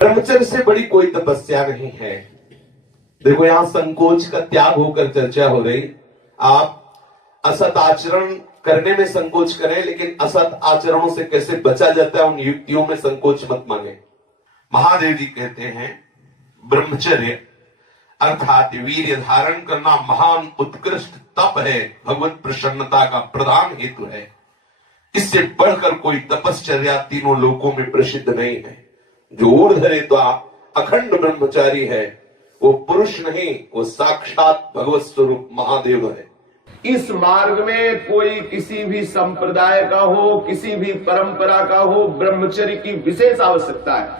ब्रह्मचर्य से बड़ी कोई तपस्या नहीं है। देखो, यहां संकोच का त्याग होकर चर्चा हो रही। आप असत आचरण करने में संकोच करें, लेकिन असत आचरणों से कैसे बचा जाता है उन युक्तियों में संकोच मत मांगे। महादेव जी कहते हैं ब्रह्मचर्य अर्थात वीर्य धारण करना महान उत्कृष्ट तप है, भगवत प्रसन्नता का प्रधान हेतु है। इससे बढ़कर कोई तपश्चर्या तीनों लोकों में प्रसिद्ध नहीं है। जो ऊर्ध्वरेता अखंड ब्रह्मचारी है वो पुरुष नहीं, वो साक्षात भगवत स्वरूप महादेव है। इस मार्ग में कोई किसी भी संप्रदाय का हो, किसी भी परंपरा का हो, ब्रह्मचर्य की विशेष आवश्यकता है।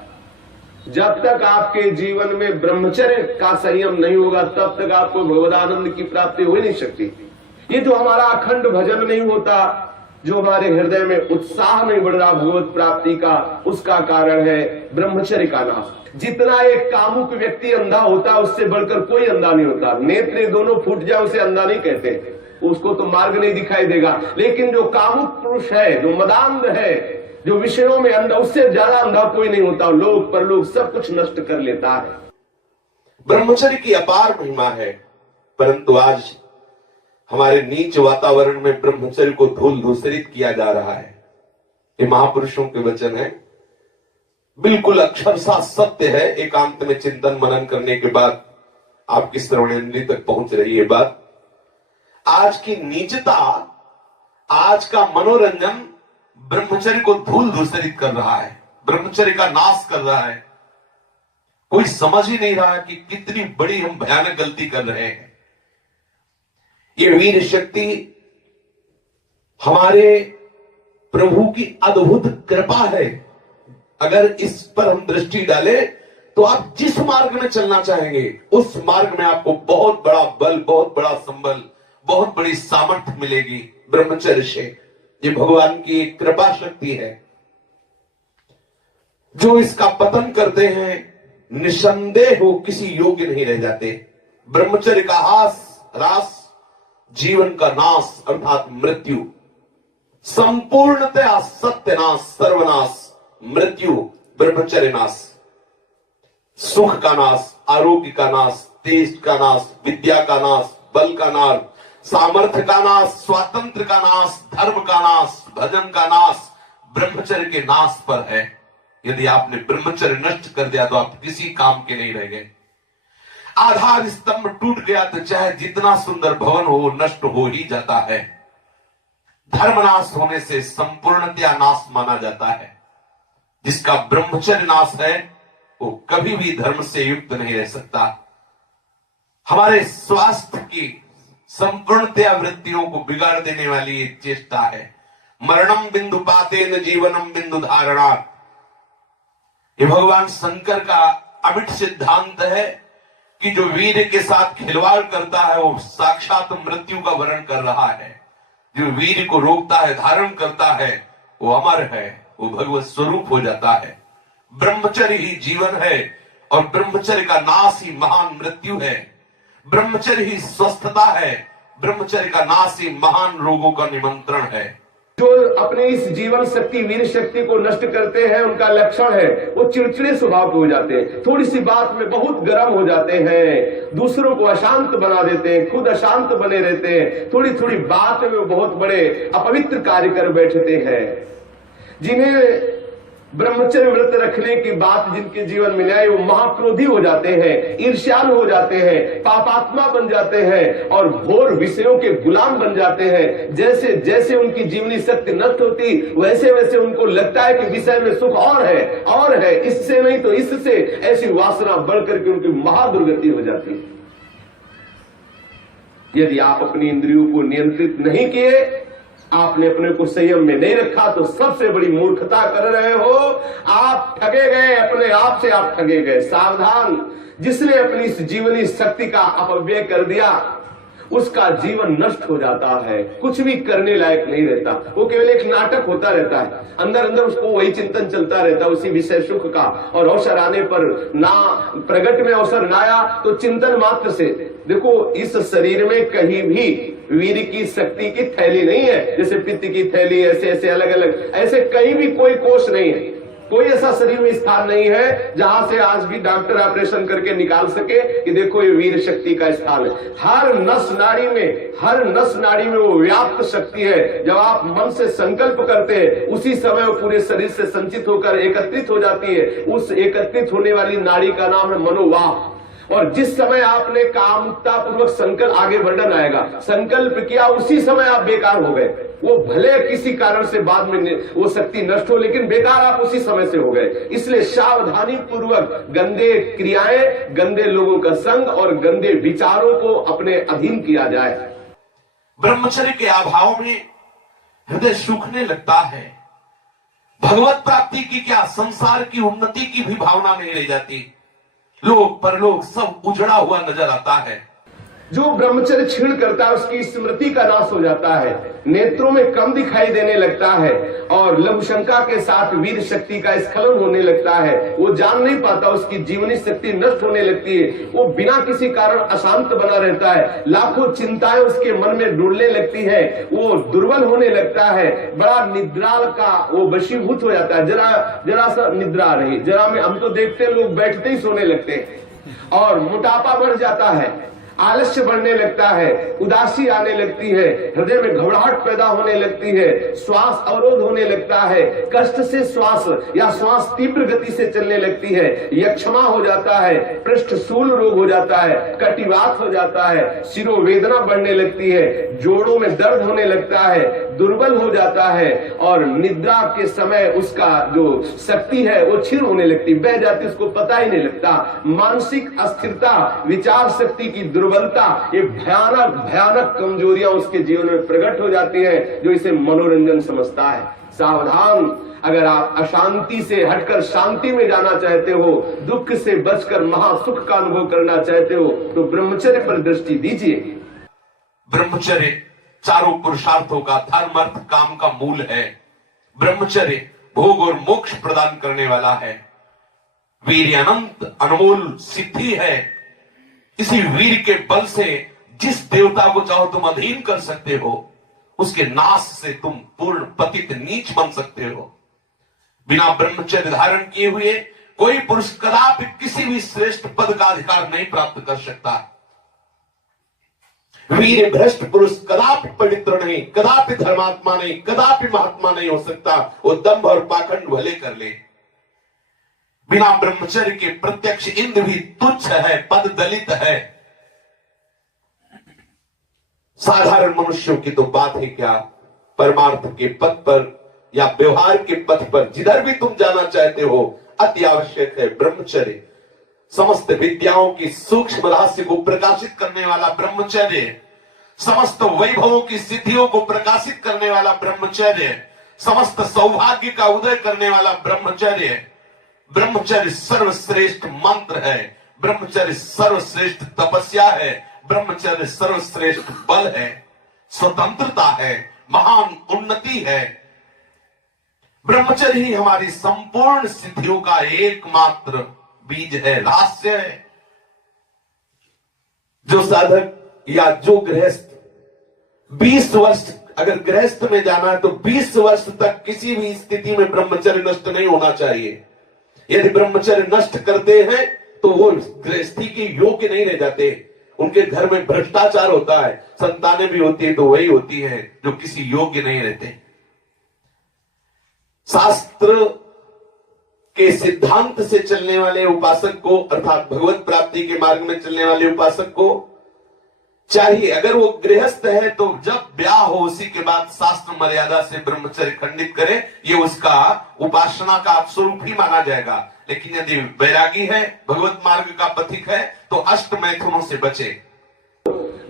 जब तक आपके जीवन में ब्रह्मचर्य का संयम नहीं होगा तब तक आपको भगवदानंद की प्राप्ति हो ही नहीं सकती। ये जो हमारा अखंड भजन नहीं होता, जो हमारे हृदय में उत्साह नहीं बढ़ रहा भगवत प्राप्ति का, उसका कारण है ब्रह्मचर्य का नाश। जितना एक कामुक व्यक्ति अंधा होता है उससे बढ़कर कोई अंधा नहीं होता। नेत्र दोनों फूट जाए उसे अंधा नहीं कहते, उसको तो मार्ग नहीं दिखाई देगा। लेकिन जो कामुक पुरुष है, जो मदांध है, जो विषयों में अंधा, उससे ज्यादा अंधा कोई नहीं होता। लोक परलोक सब कुछ नष्ट कर लेता है। ब्रह्मचर्य की अपार महिमा है, परंतु आज हमारे नीच वातावरण में ब्रह्मचर्य को धूल धूसरित किया जा रहा है। ये महापुरुषों के वचन है, बिल्कुल अक्षरशः सत्य है। एकांत में चिंतन मनन करने के बाद आपकी श्रवणेंद्रिय तक पहुंच रही है बात। आज की नीचता, आज का मनोरंजन ब्रह्मचर्य को धूल धूसरित कर रहा है, ब्रह्मचर्य का नाश कर रहा है। कोई समझ ही नहीं रहा कि कितनी बड़ी हम भयानक गलती कर रहे हैं। ये वीर शक्ति हमारे प्रभु की अद्भुत कृपा है। अगर इस पर हम दृष्टि डालें तो आप जिस मार्ग में चलना चाहेंगे उस मार्ग में आपको बहुत बड़ा बल, बहुत बड़ा संबल, बहुत बड़ी सामर्थ्य मिलेगी ब्रह्मचर्य से। ये भगवान की कृपा शक्ति है। जो इसका पतन करते हैं निसंदेह हो किसी योग्य नहीं रह जाते। ब्रह्मचर्य का ह्रास जीवन का नाश अर्थात मृत्यु, संपूर्णतया सत्यनाश, सर्वनाश, मृत्यु, ब्रह्मचर्य नाश, सुख का नाश, आरोग्य का नाश, तेज का नाश, विद्या का नाश, बल का नाश, सामर्थ्य का नाश, स्वातंत्र का नाश, धर्म का नाश, भजन का नाश ब्रह्मचर्य के नाश पर है। यदि आपने ब्रह्मचर्य नष्ट कर दिया तो आप किसी काम के नहीं रह गए। आधार स्तंभ टूट गया तो चाहे जितना सुंदर भवन हो नष्ट हो ही जाता है। धर्मनाश होने से संपूर्णतया नाश माना जाता है। जिसका ब्रह्मचर्य नाश है वो कभी भी धर्म से युक्त नहीं रह सकता। हमारे स्वास्थ्य की संपूर्णतया वृत्तियों को बिगाड़ देने वाली ये चेष्टा है। मरणम बिंदु पातेन जीवनम बिंदु धारणात्। ये भगवान शंकर का अमिट सिद्धांत है कि जो वीर के साथ खिलवाड़ करता है वो साक्षात मृत्यु का वर्ण कर रहा है। जो वीर को रोकता है, धारण करता है, वो अमर है, वो भगवत स्वरूप हो जाता है। ब्रह्मचर्य ही जीवन है और ब्रह्मचर्य का नाश ही महान मृत्यु है। ब्रह्मचर्य ही स्वस्थता है, ब्रह्मचर्य का नाश ही महान रोगों का निमंत्रण है। जो अपने इस जीवन शक्ति, वीर शक्ति को नष्ट करते हैं, उनका लक्षण है वो चिड़चिड़े स्वभाव के हो जाते हैं। थोड़ी सी बात में बहुत गर्म हो जाते हैं, दूसरों को अशांत बना देते हैं, खुद अशांत बने रहते हैं। थोड़ी थोड़ी बात में बहुत बड़े अपवित्र कार्य कर बैठते हैं। जिन्हें ब्रह्मचर्य व्रत रखने की बात जिनके जीवन में आए वो महाक्रोधी हो जाते हैं, ईर्ष्यालु हो जाते हैं, पापात्मा बन जाते हैं और घोर विषयों के गुलाम बन जाते हैं। जैसे जैसे उनकी जीवनी शक्ति नष्ट होती वैसे वैसे उनको लगता है कि विषय में सुख और है, इससे नहीं तो इससे, ऐसी वासना बढ़ करके उनकी महादुर्गति हो जाती है। यदि आप अपनी इंद्रियों को नियंत्रित नहीं किए, आपने अपने को संयम में नहीं रखा तो सबसे बड़ी मूर्खता कर रहे हो। आप ठगे गए, अपने आप से आप ठगे गए। सावधान, जिसने अपनी इस जीवनी शक्ति का अपव्यय कर दिया उसका जीवन नष्ट हो जाता है, कुछ भी करने लायक नहीं रहता। वो केवल एक नाटक होता रहता है, अंदर अंदर उसको वही चिंतन चलता रहता है उसी विषय सुख का। और अवसर आने पर ना प्रगट में अवसर ना आया तो चिंतन मात्र से। देखो, इस शरीर में कहीं भी वीर की शक्ति की थैली नहीं है। जैसे पित्त की थैली, ऐसे ऐसे अलग अलग, ऐसे कहीं भी कोई कोष नहीं है। कोई ऐसा शरीर में स्थान नहीं है जहां से आज भी डॉक्टर ऑपरेशन करके निकाल सके कि देखो ये वीर शक्ति का स्थान है। हर नस नाड़ी में वो व्याप्त शक्ति है। जब आप मन से संकल्प करते हैं उसी समय वो पूरे शरीर से संचित होकर एकत्रित हो जाती है। उस एकत्रित होने वाली नाड़ी का नाम है मनोवाह। और जिस समय आपने कामता पूर्वक संकल्प, आगे वर्णन आएगा, संकल्प किया उसी समय आप बेकार हो गए। वो भले किसी कारण से बाद में वो शक्ति नष्ट हो, लेकिन बेकार आप उसी समय से हो गए। इसलिए सावधानी पूर्वक गंदे क्रियाएं, गंदे लोगों का संग और गंदे विचारों को अपने अधीन किया जाए। ब्रह्मचर्य के अभाव में हृदय सूखने लगता है। भगवत प्राप्ति की क्या, संसार की उन्नति की भी भावना नहीं रह जाती। लोक परलोक सब उजड़ा हुआ नजर आता है। जो ब्रह्मचर्य छीण करता है उसकी स्मृति का नाश हो जाता है, नेत्रों में कम दिखाई देने लगता है और लघुशंका के साथ वीर शक्ति का स्खलन होने लगता है। वो जान नहीं पाता, उसकी जीवनी शक्ति नष्ट होने लगती है। वो बिना किसी कारण अशांत बना रहता है। लाखों चिंताएं उसके मन में डुलने लगती है। वो दुर्बल होने लगता है। बड़ा निद्राल का वो वशीभूत हो जाता है। जरा सा निद्रा रही, जरा में हम तो देखते हैं लोग बैठते ही सोने लगते हैं और मोटापा बढ़ जाता है, आलस्य बढ़ने लगता है, उदासी आने लगती है, हृदय में घबराहट पैदा होने लगती है, श्वास अवरोध होने लगता है, कष्ट से श्वास या श्वास तीव्र गति से चलने लगती है, यक्षमा हो जाता है, पृष्ठशूल रोग हो जाता है, कटिवात हो जाता है, शिरोवेदना बढ़ने लगती है, जोड़ों में दर्द होने लगता है, दुर्बल हो जाता है और निद्रा के समय उसका जो शक्ति है वो क्षीण होने लगती, बह जाती, उसको पता ही नहीं लगता। मानसिक अस्थिरता, विचार शक्ति की दुर्बलता, ये भयानक भयानक कमजोरियां उसके जीवन में प्रकट हो जाती है, जो इसे मनोरंजन समझता है। सावधान, अगर आप अशांति से हटकर शांति में जाना चाहते हो, दुख से बचकर महासुख का अनुभव करना चाहते हो, तो ब्रह्मचर्य पर दृष्टि दीजिए। ब्रह्मचर्य चारों पुरुषार्थों का, धर्म अर्थ काम का मूल है। ब्रह्मचर्य भोग और मोक्ष प्रदान करने वाला है। वीर अनंत अनमोल सिद्धि है। इसी वीर के बल से जिस देवता को चाहो तुम अधीन कर सकते हो, उसके नाश से तुम पूर्ण पतित नीच बन सकते हो। बिना ब्रह्मचर्य धारण किए हुए कोई पुरुष कदापि किसी भी श्रेष्ठ पद का अधिकार नहीं प्राप्त कर सकता। वीर भ्रष्ट पुरुष कदापि पवित्र नहीं, कदापि धर्मात्मा नहीं, कदापि महात्मा नहीं हो सकता। वो दंभ और पाखंड भले कर ले। बिना ब्रह्मचर्य के प्रत्यक्ष इंद्र भी तुच्छ है, पद दलित है। साधारण मनुष्यों की तो बात है क्या, परमार्थ के पथ पर या व्यवहार के पथ पर जिधर भी तुम जाना चाहते हो, अति आवश्यक है ब्रह्मचर्य। समस्त विद्याओं की सूक्ष्म रहस्य को प्रकाशित करने वाला ब्रह्मचर्य, समस्त वैभवों की सिद्धियों को प्रकाशित करने वाला ब्रह्मचर्य, समस्त सौभाग्य का उदय करने वाला ब्रह्मचर्य। ब्रह्मचर्य सर्वश्रेष्ठ मंत्र है, ब्रह्मचर्य सर्वश्रेष्ठ तपस्या है, ब्रह्मचर्य सर्वश्रेष्ठ बल है, स्वतंत्रता है, महान उन्नति है। ब्रह्मचर्य ही हमारी संपूर्ण सिद्धियों का एकमात्र बीज है, रहस्य है। जो साधक या जो गृहस्थ 20 वर्ष अगर गृहस्थ में जाना है तो 20 वर्ष तक किसी भी स्थिति में ब्रह्मचर्य नष्ट नहीं होना चाहिए। यदि ब्रह्मचर्य नष्ट करते हैं तो वो गृहस्थी के योग्य नहीं रह जाते। उनके घर में भ्रष्टाचार होता है, संतानें भी होती है तो वही होती है जो किसी योग्य नहीं रहते। शास्त्र के सिद्धांत से चलने वाले उपासक को, अर्थात भगवत प्राप्ति के मार्ग में चलने वाले उपासक को चाहिए, अगर वो गृहस्थ है तो जब ब्याह हो उसी के बाद शास्त्र मर्यादा से ब्रह्मचर्य खंडित करे, ये उसका उपासना का स्वरूप ही माना जाएगा। लेकिन यदि वैरागी है, भगवत मार्ग का पथिक है, तो अष्ट मैथुनों से बचे।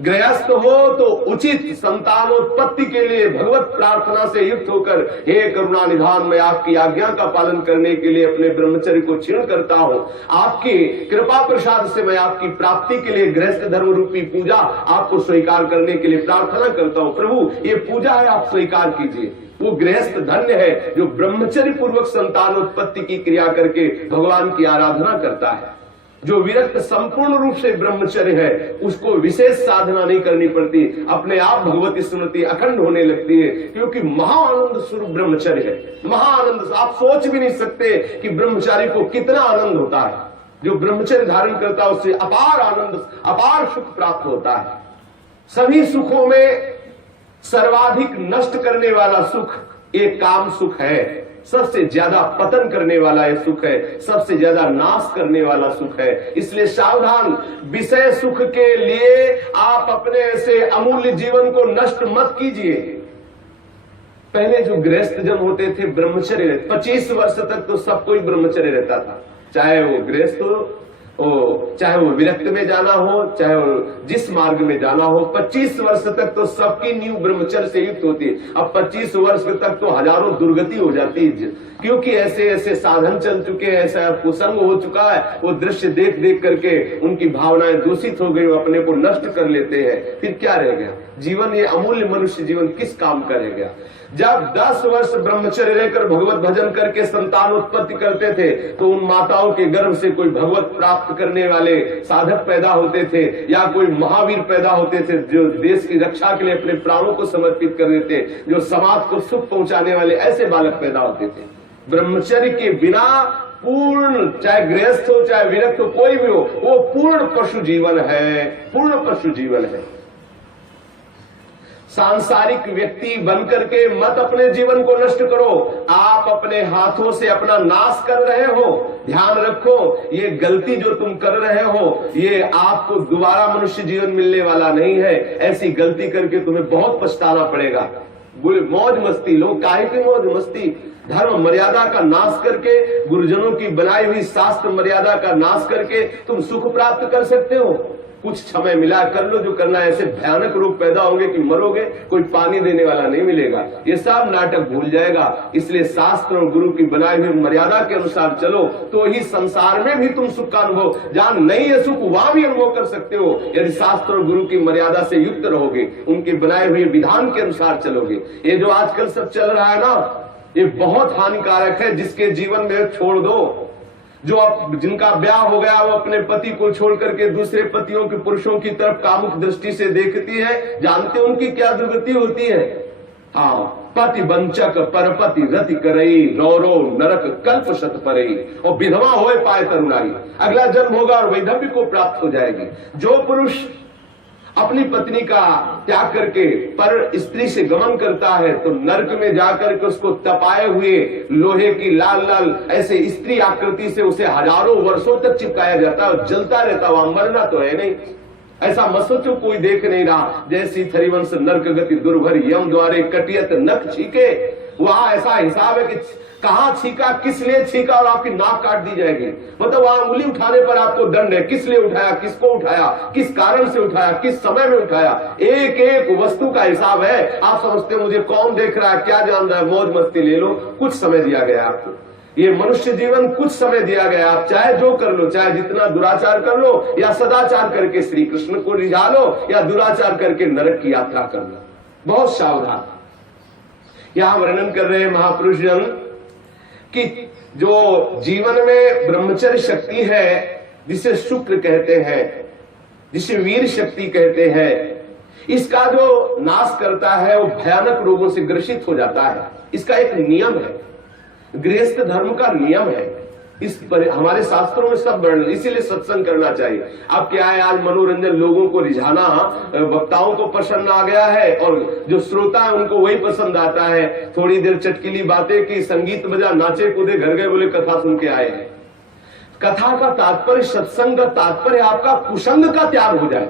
गृहस्थ हो तो उचित संतानोत्पत्ति के लिए भगवत प्रार्थना से युक्त होकर, हे करुणा निधान, मैं आपकी आज्ञा का पालन करने के लिए अपने ब्रह्मचर्य को क्षीण करता हूँ। आपकी कृपा प्रसाद से मैं आपकी प्राप्ति के लिए गृहस्थ धर्म रूपी पूजा आपको स्वीकार करने के लिए प्रार्थना करता हूँ। प्रभु, ये पूजा है, आप स्वीकार कीजिए। वो गृहस्थ धन्य है जो ब्रह्मचर्य पूर्वक संतानोत्पत्ति की क्रिया करके भगवान की आराधना करता है। जो विरक्त संपूर्ण रूप से ब्रह्मचर्य है उसको विशेष साधना नहीं करनी पड़ती, अपने आप भगवती स्मृति अखंड होने लगती है, क्योंकि महाआनंद स्वरूप ब्रह्मचर्य है। महाआनंद, आप सोच भी नहीं सकते कि ब्रह्मचारी को कितना आनंद होता है। जो ब्रह्मचर्य धारण करता है उससे अपार आनंद, अपार सुख प्राप्त होता है। सभी सुखों में सर्वाधिक नष्ट करने वाला सुख एक काम सुख है, सबसे ज्यादा पतन करने वाला यह सुख है, सबसे ज्यादा नाश करने वाला सुख है। इसलिए सावधान, विषय सुख के लिए आप अपने ऐसे अमूल्य जीवन को नष्ट मत कीजिए। पहले जो गृहस्थ जन होते थे ब्रह्मचर्य, 25 वर्ष तक तो सब कोई ब्रह्मचर्य रहता था, चाहे वो गृहस्थ हो, चाहे वो विरक्त में जाना हो, चाहे वो जिस मार्ग में जाना हो। 25 वर्ष तक तो सबकी नींव ब्रह्मचर्य से युक्त होती है। अब 25 वर्ष तक तो हजारों दुर्गति हो जाती है, क्योंकि ऐसे ऐसे साधन चल चुके हैं, ऐसा कुसंग हो चुका है, वो दृश्य देख देख करके उनकी भावनाएं दूषित हो गई, वो अपने को नष्ट कर लेते हैं। फिर क्या रह गया जीवन? ये अमूल्य मनुष्य जीवन किस काम का रह गया? जब 10 वर्ष ब्रह्मचर्य रहकर भगवत भजन करके संतान उत्पत्ति करते थे तो उन माताओं के गर्भ से कोई भगवत प्राप्त करने वाले साधक पैदा होते थे, या कोई महावीर पैदा होते थे जो देश की रक्षा के लिए अपने प्राणों को समर्पित कर देते, जो समाज को सुख पहुंचाने वाले ऐसे बालक पैदा होते थे। ब्रह्मचर्य के बिना पूर्ण, चाहे गृहस्थ हो चाहे विरक्त हो, कोई भी हो, वो पूर्ण पशु जीवन है, पूर्ण पशु जीवन है। सांसारिक व्यक्ति बनकर के मत अपने जीवन को नष्ट करो, आप अपने हाथों से अपना नाश कर रहे हो। ध्यान रखो, ये गलती जो तुम कर रहे हो ये आपको दोबारा मनुष्य जीवन मिलने वाला नहीं है। ऐसी गलती करके तुम्हें बहुत पछताना पड़ेगा। मौज मस्ती, लोग काहे की मौज मस्ती? धर्म मर्यादा का नाश करके, गुरुजनों की बनाई हुई शास्त्र मर्यादा का नाश करके तुम सुख प्राप्त कर सकते हो। कुछ समय मिला कर लो जो करना है। ऐसे भयानक रोग पैदा होंगे कि मरोगे, कोई पानी देने वाला नहीं मिलेगा। ये सब नाटक भूल जाएगा। इसलिए शास्त्र और गुरु की बनाई हुई मर्यादा के अनुसार चलो तो ही संसार में भी तुम सुख का अनुभव, जहां नहीं है सुख वहां भी अनुभव कर सकते हो, यदि शास्त्र और गुरु की मर्यादा से युक्त रहोगे, उनके बनाए हुए विधान के अनुसार चलोगे। ये जो आजकल सब चल रहा है ना, ये बहुत हानिकारक है। जिसके जीवन में छोड़ दो, जो अब जिनका ब्याह हो गया वो अपने पति को छोड़ करके दूसरे पतियों के पुरुषों की तरफ कामुक दृष्टि से देखती है, जानते उनकी क्या दुर्गति होती है? हाँ, पति वंचक परपति रति करई, रौरो नरक कल्प शत परई, और विधवा होए पाए तरुणाई, अगला जन्म होगा और वैधव्य को प्राप्त हो जाएगी। जो पुरुष अपनी पत्नी का त्याग करके पर स्त्री से गमन करता है तो नरक में जाकर के उसको तपाए हुए लोहे की लाल लाल ऐसे स्त्री आकृति से उसे हजारों वर्षों तक चिपकाया जाता है और जलता रहता, वहां मरना तो है नहीं। ऐसा मत सोचो कोई देख नहीं रहा। जैसी थरिवंश नरक गति दुर्भर यम द्वारे कटियत नख छीके, वहां ऐसा हिसाब है कि कहां छीका, किस लिए छीका, और आपकी नाक काट दी जाएगी। मतलब वहां उंगली उठाने पर आपको दंड है, किस लिए उठाया, किसको उठाया, किस कारण से उठाया, किस समय में उठाया, एक एक वस्तु का हिसाब है। आप समझते हो मुझे कौन देख रहा है, क्या जान रहा है, मौज मस्ती ले लो। कुछ समय दिया गया आपको, ये मनुष्य जीवन कुछ समय दिया गया। आप चाहे जो कर लो, चाहे जितना दुराचार कर लो या सदाचार करके श्री कृष्ण को रिझा लो, या दुराचार करके नरक की यात्रा कर लो। बहुत सावधान। यहां वर्णन कर रहे हैं महापुरुष जन कि जो जीवन में ब्रह्मचर्य शक्ति है, जिसे शुक्र कहते हैं, जिसे वीर शक्ति कहते हैं, इसका जो नाश करता है वो भयानक रोगों से ग्रसित हो जाता है। इसका एक नियम है, गृहस्थ धर्म का नियम है। इस पर हमारे शास्त्रों में सब वर्णन, इसीलिए सत्संग करना चाहिए। अब क्या है, आज मनोरंजन, लोगों को रिझाना, वक्ताओं को पसंद आ गया है और जो श्रोता है उनको वही पसंद आता है। थोड़ी देर चटकीली बातें की, संगीत बजा, नाचे कूदे, घर गए, बोले कथा सुन के आए हैं। कथा का तात्पर्य, सत्संग का तात्पर्य आपका कुसंग का त्याग हो जाए।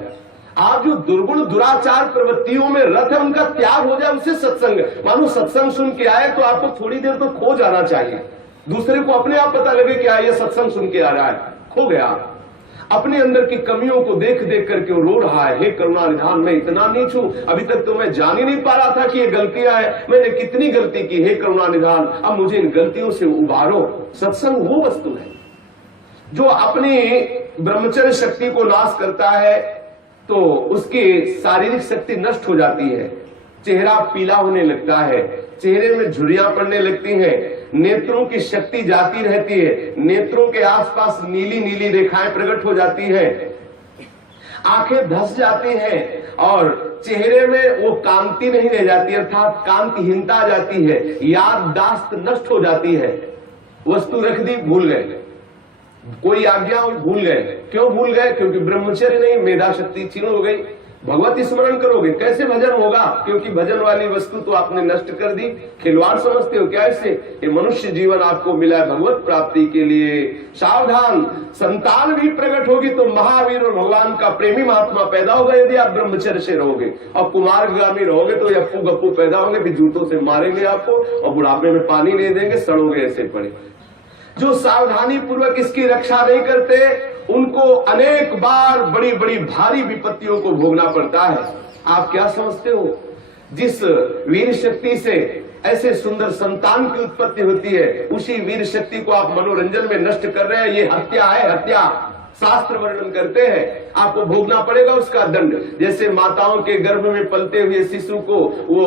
आप जो दुर्गुण दुराचार प्रवृत्तियों में रत है उनका त्याग हो जाए, उससे सत्संग। मानो सत्संग सुन के आए तो आपको थोड़ी देर तो खो जाना चाहिए। दूसरे को अपने आप पता लगे कि ये सत्संग सुन के आ रहा है, खो गया। अपने अंदर की कमियों को देख देख करके वो रो रहा है, हे करुणा निधान, मैं इतना नीच हूं, अभी तक तो मैं जान ही नहीं पा रहा था कि ये गलतियां हैं, मैंने कितनी गलती की, हे करुणा निधान, अब मुझे इन गलतियों से उबारो। सत्संग वो वस्तु है जो अपनी ब्रह्मचर्य शक्ति को नाश करता है तो उसकी शारीरिक शक्ति नष्ट हो जाती है, चेहरा पीला होने लगता है, चेहरे में झुर्रियां पड़ने लगती हैं, नेत्रों की शक्ति जाती रहती है, नेत्रों के आसपास नीली नीली रेखाएं प्रकट हो जाती है, आंखें धस जाती हैं और चेहरे में वो कांति नहीं रह जाती, अर्थात कांतिहीनता आ जाती है, याददाश्त नष्ट हो जाती है। वस्तु रख दी, भूल गए, कोई आज्ञा भूल गए। क्यों भूल गए? क्योंकि ब्रह्मचर्य नहीं, मेधा शक्ति क्षीण हो गई। भगवत स्मरण करोगे, कैसे भजन होगा? क्योंकि भजन वाली वस्तु तो आपने नष्ट कर दी। खिलवाड़ समझते हो क्या इससे? ये मनुष्य जीवन आपको मिला है भगवत प्राप्ति के लिए। सावधान, संतान भी प्रकट होगी तो महावीर और भगवान का प्रेमी महात्मा पैदा होगा यदि आप ब्रह्मचर्य से रहोगे। और कुमारगामी रहोगे तो अप्पू गप्पू पैदा होंगे, फिर जूतों से मारेंगे आपको और बुढ़ापे में पानी नहीं देंगे, सड़ोगे ऐसे पड़े। जो सावधानी पूर्वक इसकी रक्षा नहीं करते उनको अनेक बार बड़ी बड़ी भारी विपत्तियों को भोगना पड़ता है। आप क्या समझते हो? जिस वीर शक्ति से ऐसे सुंदर संतान की उत्पत्ति होती है, उसी वीर शक्ति को आप मनोरंजन में नष्ट कर रहे हैं। ये हत्या है, हत्या। शास्त्र वर्णन करते हैं आपको भोगना पड़ेगा उसका दंड। जैसे माताओं के गर्भ में पलते हुए शिशु को वो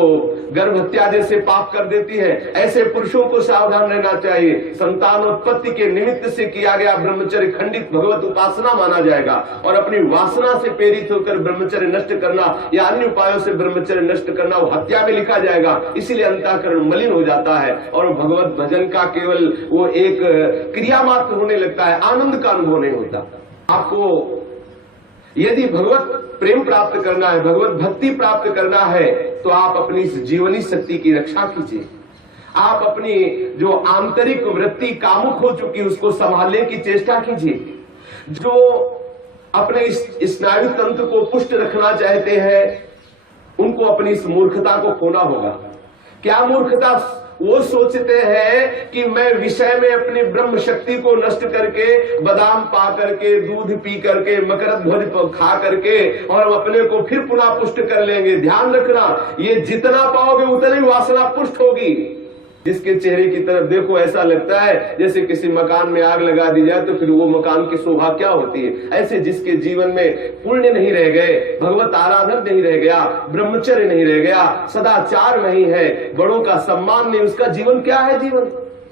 गर्भ हत्या जैसे पाप कर देती है, ऐसे पुरुषों को सावधान रहना चाहिए। संतानोत्पत्ति के निमित्त से किया गया ब्रह्मचर्य खंडित भगवत उपासना माना जाएगा और अपनी वासना से प्रेरित होकर ब्रह्मचर्य नष्ट करना या अन्य उपायों से ब्रह्मचर्य नष्ट करना वो हत्या में लिखा जाएगा। इसीलिए अंतःकरण मलिन हो जाता है और भगवत भजन का केवल वो एक क्रिया मात्र होने लगता है, आनंद का अनुभव नहीं होता। आपको यदि भगवत प्रेम प्राप्त करना है, भगवत भक्ति प्राप्त करना है, तो आप अपनी इस जीवनी शक्ति की रक्षा कीजिए। आप अपनी जो आंतरिक वृत्ति कामुक हो चुकी है उसको संभालने की चेष्टा कीजिए। जो अपने इस स्नायु तंत्र को पुष्ट रखना चाहते हैं उनको अपनी इस मूर्खता को खोना होगा। क्या मूर्खता? वो सोचते हैं कि मैं विषय में अपनी ब्रह्म शक्ति को नष्ट करके, बादाम पा करके, दूध पी करके, मकरंद ध्वज खा करके और अपने को फिर पुनः पुष्ट कर लेंगे। ध्यान रखना, ये जितना पाओगे उतनी वासना पुष्ट होगी। जिसके चेहरे की तरफ देखो ऐसा लगता है जैसे किसी मकान में आग लगा दी जाए तो फिर वो मकान की शोभा क्या होती है। ऐसे जिसके जीवन में पुण्य नहीं रह गए, भगवत आराधन नहीं रह गया, ब्रह्मचर्य नहीं रह गया, सदाचार नहीं है, बड़ों का सम्मान नहीं, उसका जीवन क्या है? जीवन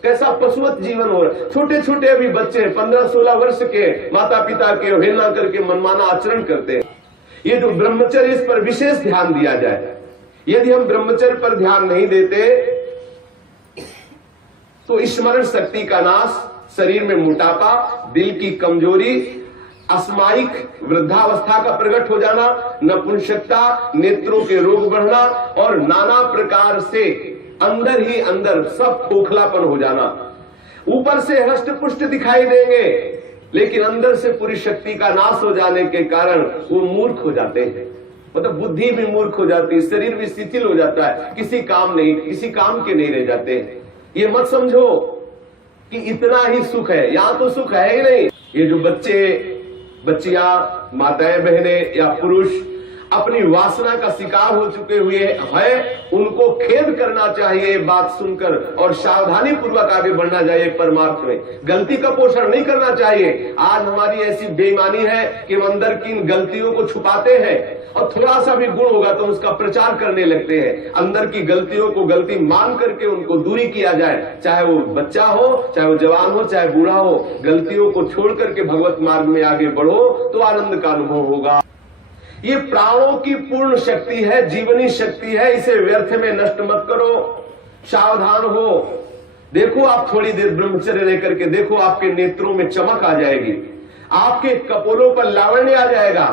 कैसा पशुवत जीवन हो रहा है। छोटे छोटे अभी बच्चे 15-16 वर्ष के माता पिता के अवहेलना करके मनमाना आचरण करते हैं। ये जो ब्रह्मचर्य, इस पर विशेष ध्यान दिया जाए। यदि हम ब्रह्मचर्य पर ध्यान नहीं देते तो स्मरण शक्ति का नाश, शरीर में मोटापा, दिल की कमजोरी, अस्मायिक वृद्धावस्था का प्रकट हो जाना, नपुंसकता, नेत्रों के रोग बढ़ना और नाना प्रकार से अंदर ही अंदर सब खोखलापन हो जाना। ऊपर से हष्ट पुष्ट दिखाई देंगे लेकिन अंदर से पूरी शक्ति का नाश हो जाने के कारण वो मूर्ख हो जाते हैं। मतलब बुद्धि भी मूर्ख हो जाती है, शरीर भी शिथिल हो जाता है, किसी काम के नहीं रह जाते हैं। ये मत समझो कि इतना ही सुख है, यहां तो सुख है ही नहीं। ये जो बच्चे, बच्चियां, माताएं, बहनें या पुरुष अपनी वासना का शिकार हो चुके हुए हैं, उनको खेद करना चाहिए बात सुनकर और सावधानी पूर्वक आगे बढ़ना चाहिए परमार्थ में। गलती का पोषण नहीं करना चाहिए। आज हमारी ऐसी बेईमानी है कि हम अंदर की इन गलतियों को छुपाते हैं और थोड़ा सा भी गुण होगा तो उसका प्रचार करने लगते हैं। अंदर की गलतियों को गलती मान करके उनको दूरी किया जाए, चाहे वो बच्चा हो, चाहे वो जवान हो, चाहे बूढ़ा हो। गलतियों को छोड़ करके भगवत मार्ग में आगे बढ़ो तो आनंद का अनुभव होगा। ये प्राणों की पूर्ण शक्ति है, जीवनी शक्ति है, इसे व्यर्थ में नष्ट मत करो। सावधान हो। देखो आप थोड़ी देर ब्रह्मचर्य रह करके देखो, आपके नेत्रों में चमक आ जाएगी, आपके कपोलों पर लावण्य आ जाएगा,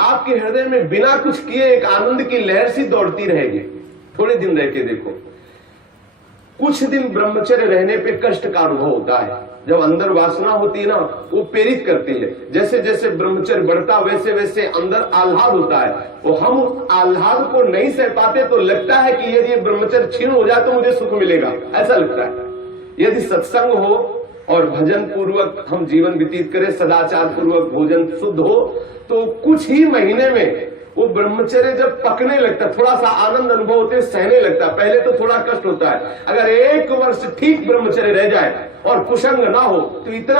आपके हृदय में बिना कुछ किए एक आनंद की लहर सी दौड़ती रहेगी। थोड़े दिन रह के देखो। कुछ दिन ब्रह्मचर्य रहने पे कष्ट का अनुभव होता है। जब अंदर वासना होती है ना, वो प्रेरित करती है। जैसे जैसे ब्रह्मचर्य बढ़ता वैसे वैसे अंदर आह्लाद होता है। वो हम आह्लाद को नहीं सह पाते तो लगता है कि यदि ब्रह्मचर्य क्षीण हो जाए तो मुझे सुख मिलेगा, ऐसा लगता है। यदि सत्संग हो और भजन पूर्वक हम जीवन व्यतीत करें, सदाचार पूर्वक भोजन शुद्ध हो, तो कुछ ही महीने में वो ब्रह्मचर्य जब पकने लगता, थोड़ा सा आनंद अनुभव होते, सहने लगता। पहले तो थोड़ा कष्ट होता है। अगर 1 वर्ष ठीक ब्रह्मचर्य रह जाए और कुसंग ना हो तो इतना